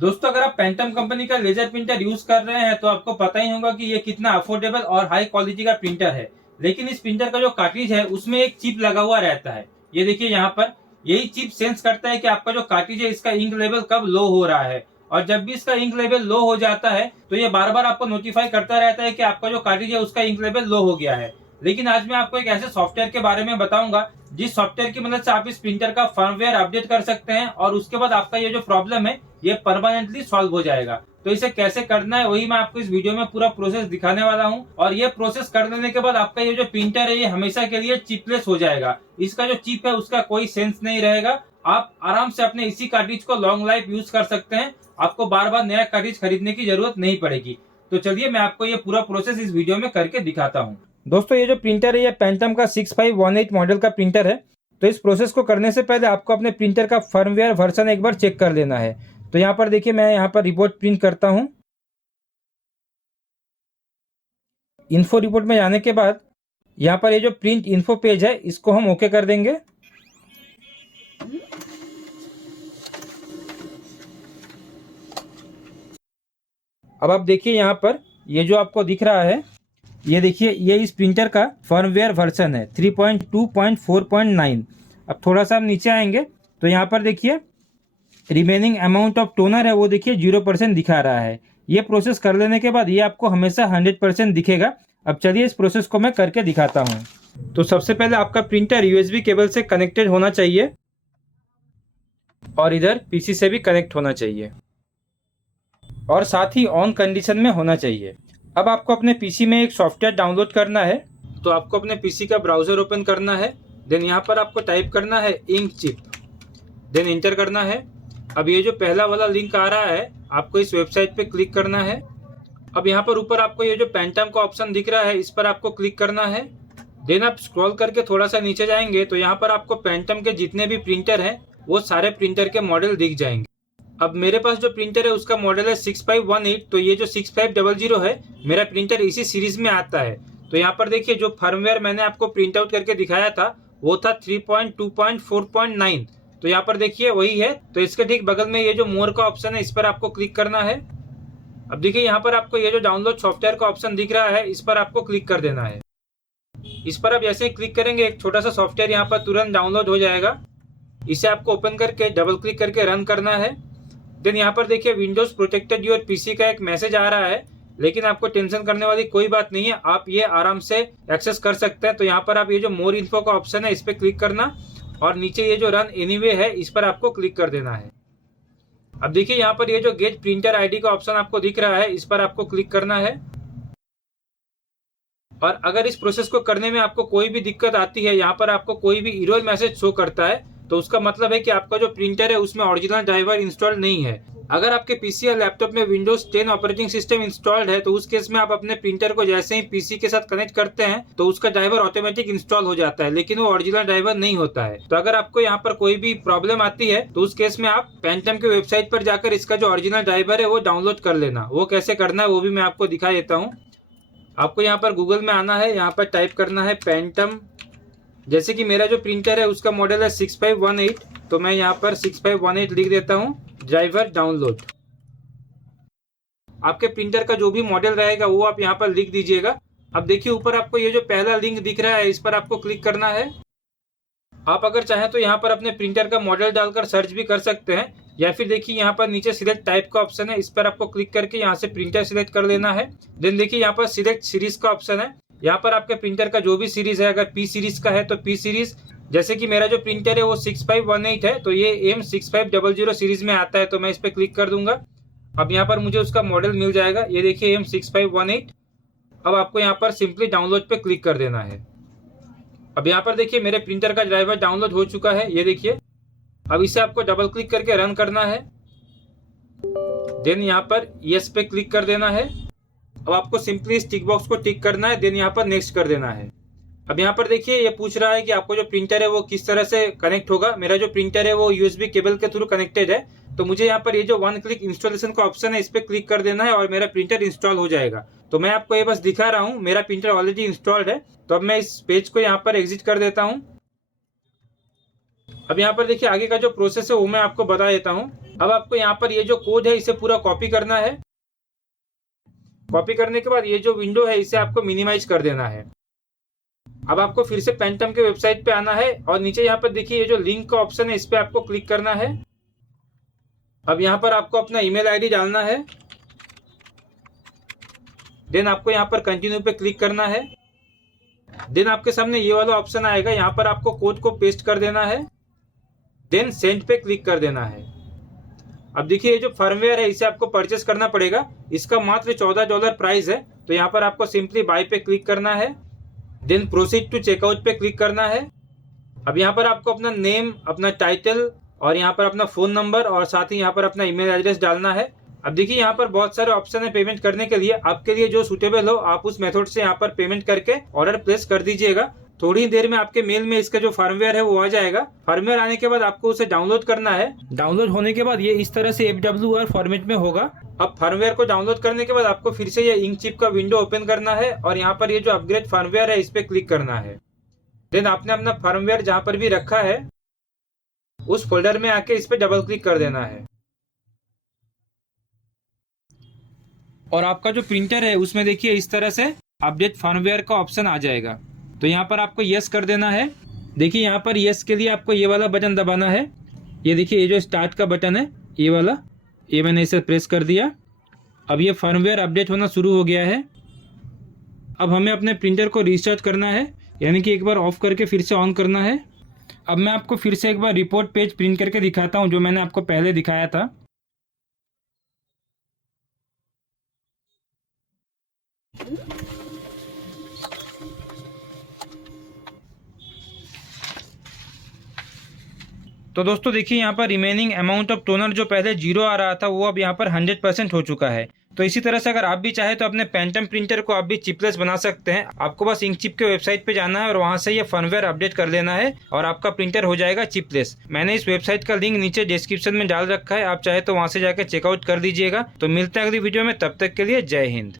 दोस्तों अगर आप पेंटम कंपनी का लेजर प्रिंटर यूज कर रहे हैं तो आपको पता ही होगा कि ये कितना अफोर्डेबल और हाई क्वालिटी का प्रिंटर है। लेकिन इस प्रिंटर का जो कार्ट्रिज है उसमें एक चिप लगा हुआ रहता है। ये देखिए यहाँ पर यही चिप सेंस करता है कि आपका जो कार्ट्रिज है इसका इंक लेवल कब लो हो रहा है, और जब भी इसका इंक लेवल लो हो जाता है तो ये बार बार आपको नोटिफाई करता रहता है कि आपका जो कार्ट्रिज है उसका इंक लेवल लो हो गया है। लेकिन आज मैं आपको एक ऐसे सॉफ्टवेयर के बारे में बताऊंगा जिस सॉफ्टवेयर की मदद से आप इस प्रिंटर का फर्मवेयर अपडेट कर सकते हैं और उसके बाद आपका ये जो प्रॉब्लम है ये परमानेंटली सॉल्व हो जाएगा। तो इसे कैसे करना है वही मैं आपको इस वीडियो में पूरा प्रोसेस दिखाने वाला हूँ, और ये प्रोसेस कर लेने के बाद आपका ये जो प्रिंटर है ये हमेशा के लिए चिपलेस हो जाएगा। इसका जो चिप है उसका कोई सेंस नहीं रहेगा। आप आराम से अपने इसी कार्ट्रिज को लॉन्ग लाइफ यूज कर सकते हैं। आपको बार बार नया कार्ट्रिज खरीदने की जरूरत नहीं पड़ेगी। तो चलिए मैं आपको ये पूरा प्रोसेस इस वीडियो में करके दिखाता हूँ। दोस्तों ये जो प्रिंटर है ये पेंटम का 6518 मॉडल का प्रिंटर है। तो इस प्रोसेस को करने से पहले आपको अपने प्रिंटर का फर्मवेयर वर्जन एक बार चेक कर लेना है। तो यहाँ पर देखिए मैं यहाँ पर रिपोर्ट प्रिंट करता हूँ। इन्फो रिपोर्ट में जाने के बाद यहाँ पर ये जो प्रिंट इन्फो पेज है इसको हम ओके कर देंगे। अब आप देखिए यहाँ पर ये जो आपको दिख रहा है, ये देखिए ये इस प्रिंटर का फर्मवेयर वर्जन है 3.2.4.9। अब थोड़ा सा हम नीचे आएंगे तो यहाँ पर देखिए रिमेनिंग अमाउंट ऑफ टोनर है वो देखिए 0% दिखा रहा है। ये प्रोसेस कर लेने के बाद ये आपको हमेशा 100% दिखेगा। अब चलिए इस प्रोसेस को मैं करके दिखाता हूँ। तो सबसे पहले आपका प्रिंटर यूएसबी केबल से कनेक्टेड होना चाहिए और इधर पीसी से भी कनेक्ट होना चाहिए और साथ ही ऑन कंडीशन में होना चाहिए। अब आपको अपने पीसी में एक सॉफ्टवेयर डाउनलोड करना है। तो आपको अपने पीसी का ब्राउजर ओपन करना है। देन यहाँ पर आपको टाइप करना है इंकचिप, देन एंटर करना है। अब ये जो पहला वाला लिंक आ रहा है आपको इस वेबसाइट पे क्लिक करना है। अब यहाँ पर ऊपर आपको ये जो पेंटम का ऑप्शन दिख रहा है इस पर आपको क्लिक करना है। देन आप स्क्रॉल करके थोड़ा सा नीचे जाएंगे तो यहाँ पर आपको पेंटम के जितने भी प्रिंटर हैं वो सारे प्रिंटर के मॉडल दिख जाएंगे। अब मेरे पास जो प्रिंटर है उसका मॉडल है 6518। तो ये जो 6500 है मेरा प्रिंटर इसी सीरीज में आता है। तो यहाँ पर देखिए जो फर्मवेयर मैंने आपको प्रिंट आउट करके दिखाया था वो था 3.2.4.9। तो यहाँ पर देखिए वही है। तो इसके ठीक बगल में ये जो मोर का ऑप्शन है इस पर आपको क्लिक करना है। अब देखिए यहाँ पर आपको ये जो डाउनलोड सॉफ्टवेयर का ऑप्शन दिख रहा है इस पर आपको क्लिक कर देना है। इस पर आप जैसे ही क्लिक करेंगे एक छोटा सा सॉफ्टवेयर यहाँ पर तुरंत डाउनलोड हो जाएगा। इसे आपको ओपन करके डबल क्लिक करके रन करना है। देन यहाँ पर देखिए विंडोज प्रोटेक्टेड योर पीसी का एक मैसेज आ रहा है, लेकिन आपको टेंशन करने वाली कोई बात नहीं है। आप ये आराम से एक्सेस कर सकते हैं। तो यहाँ पर आप ये जो मोर इन्फो का ऑप्शन है इस पर क्लिक करना और नीचे ये जो रन एनीवे है इस पर आपको क्लिक कर देना है। अब देखिए यहाँ पर ये जो गेट प्रिंटर आईडी का ऑप्शन आपको दिख रहा है इस पर आपको क्लिक करना है। और अगर इस प्रोसेस को करने में आपको कोई भी दिक्कत आती है, यहाँ पर आपको कोई भी एरर मैसेज शो करता है, तो उसका मतलब है कि आपका जो प्रिंटर है उसमें ओरिजिनल ड्राइवर इंस्टॉल नहीं है। अगर आपके पीसी या लैपटॉप में विंडोज 10 ऑपरेटिंग सिस्टम इंस्टॉल्ड है तो उस केस में आप अपने प्रिंटर को जैसे ही पीसी के साथ कनेक्ट करते हैं तो उसका ड्राइवर ऑटोमेटिक इंस्टॉल हो जाता है, लेकिन वो ओरिजिनल ड्राइवर नहीं होता है। तो अगर आपको यहाँ पर कोई भी प्रॉब्लम आती है तो उस केस में आप पेंटम के वेबसाइट पर जाकर इसका जो ओरिजिनल ड्राइवर है वो डाउनलोड कर लेना। वो कैसे करना है वो भी मैं आपको दिखा देता हूँ। आपको यहाँ पर गूगल में आना है, यहाँ पर टाइप करना है पेंटम। जैसे कि मेरा जो प्रिंटर है उसका मॉडल है 6518, तो मैं यहाँ पर 6518 लिख देता हूँ, ड्राइवर डाउनलोड। आपके प्रिंटर का जो भी मॉडल रहेगा वो आप यहाँ पर लिख दीजिएगा। अब देखिए ऊपर आपको ये जो पहला लिंक दिख रहा है इस पर आपको क्लिक करना है। आप अगर चाहें तो यहाँ पर अपने प्रिंटर का मॉडल डालकर सर्च भी कर सकते हैं, या फिर देखिए यहाँ पर नीचे सिलेक्ट टाइप का ऑप्शन है इस पर आपको क्लिक करके यहाँ से प्रिंटर सिलेक्ट कर लेना है। देन देखिए यहाँ पर सिलेक्ट सीरीज का ऑप्शन है। यहाँ पर आपके प्रिंटर का जो भी सीरीज है, अगर पी सीरीज का है तो पी सीरीज, जैसे कि मेरा जो प्रिंटर है वो 6518 है तो ये M6500 सीरीज में आता है, तो मैं इस पर क्लिक कर दूंगा। अब यहाँ पर मुझे उसका मॉडल मिल जाएगा, ये देखिए M6518। अब आपको यहाँ पर सिंपली डाउनलोड पे क्लिक कर देना है। अब यहाँ पर देखिए मेरे प्रिंटर का ड्राइवर डाउनलोड हो चुका है, ये देखिए। अब इसे आपको डबल क्लिक करके रन करना है। देन यहाँ पर यस पे क्लिक कर देना है। अब आपको सिंपली इस टिक बॉक्स को टिक करना है, देन यहाँ पर नेक्स्ट कर देना है। अब यहाँ पर देखिए ये पूछ रहा है कि आपको जो प्रिंटर है वो किस तरह से कनेक्ट होगा। मेरा जो प्रिंटर है वो यूएसबी केबल के थ्रू कनेक्टेड है, तो मुझे यहाँ पर ये जो वन क्लिक इंस्टॉलेशन का ऑप्शन है इस पे क्लिक कर देना है और मेरा प्रिंटर इंस्टॉल हो जाएगा। तो मैं आपको ये बस दिखा रहा हूँ, मेरा प्रिंटर ऑलरेडी इंस्टॉल्ड है। तो अब मैं इस पेज को यहाँ पर एग्जिट कर देता हूँ। अब यहाँ पर देखिए आगे का जो प्रोसेस है वो मैं आपको बता देता हूँ। अब आपको यहाँ पर ये जो कोड है इसे पूरा कॉपी करना है। कॉपी करने के बाद ये जो विंडो है इसे आपको मिनिमाइज कर देना है। अब आपको फिर से पेंटम के वेबसाइट पे आना है और नीचे यहाँ पर देखिए ये जो लिंक का ऑप्शन है इस पे आपको क्लिक करना है। अब यहाँ पर आपको अपना ईमेल आईडी डालना है। देन आपको यहाँ पर कंटिन्यू पे क्लिक करना है। देन आपके सामने ये वाला ऑप्शन आएगा, यहाँ पर आपको कोड को पेस्ट कर देना है। देन सेंड पे क्लिक कर देना है। अब देखिए ये जो फर्मवेयर है इसे आपको परचेस करना पड़ेगा। इसका मात्र $14 प्राइस है। तो यहाँ पर आपको सिंपली बाय पे क्लिक करना है। देन प्रोसीड टू चेकआउट पे क्लिक करना है। अब यहाँ पर आपको अपना नेम, अपना टाइटल और यहाँ पर अपना फोन नंबर और साथ ही यहाँ पर अपना ईमेल एड्रेस डालना है। अब देखिए यहाँ पर बहुत सारे ऑप्शन है पेमेंट करने के लिए। आपके लिए जो सूटेबल हो आप उस मेथड से यहाँ पर पेमेंट करके ऑर्डर प्लेस कर दीजिएगा। थोड़ी देर में आपके मेल में इसका जो फर्मवेयर है वो आ जाएगा। फर्मवेयर आने के बाद आपको उसे डाउनलोड करना है। डाउनलोड होने के बाद ये इस तरह से FWR फॉर्मेट में होगा। अब फर्मवेयर को डाउनलोड करने के बाद आपको फिर से ये इंकचिप का विंडो ओपन करना है और यहाँ पर ये जो अपग्रेड फर्मवेयर है इस पे क्लिक करना है। देन आपने अपना फर्मवेयर जहाँ पर भी रखा है उस फोल्डर में आके इस पे डबल क्लिक कर देना है। और आपका जो प्रिंटर है उसमें देखिए इस तरह से अपडेट फर्मवेयर का ऑप्शन आ जाएगा। तो यहाँ पर आपको यस कर देना है। देखिए यहाँ पर यस के लिए आपको ये वाला बटन दबाना है। ये देखिए ये जो स्टार्ट का बटन है ये वाला, ये मैंने इसे प्रेस कर दिया। अब ये फर्मवेयर अपडेट होना शुरू हो गया है। अब हमें अपने प्रिंटर को रीस्टार्ट करना है, यानी कि एक बार ऑफ करके फिर से ऑन करना है। अब मैं आपको फिर से एक बार रिपोर्ट पेज प्रिंट करके दिखाता हूँ जो मैंने आपको पहले दिखाया था। तो दोस्तों देखिए यहाँ पर रिमेनिंग अमाउंट ऑफ टोनर जो पहले 0 आ रहा था वो अब यहाँ पर 100% हो चुका है। तो इसी तरह से अगर आप भी चाहे तो अपने पेंटम प्रिंटर को आप भी चिपलेस बना सकते हैं। आपको बस इंकचिप के वेबसाइट पे जाना है और वहां से ये फर्मवेयर अपडेट कर देना है और आपका प्रिंटर हो जाएगा चिपलेस। मैंने इस वेबसाइट का लिंक नीचे डिस्क्रिप्शन में डाल रखा है, आप चाहे तो वहां से जाकर चेकआउट कर दीजिएगा। तो मिलते हैं अगली वीडियो में, तब तक के लिए जय हिंद।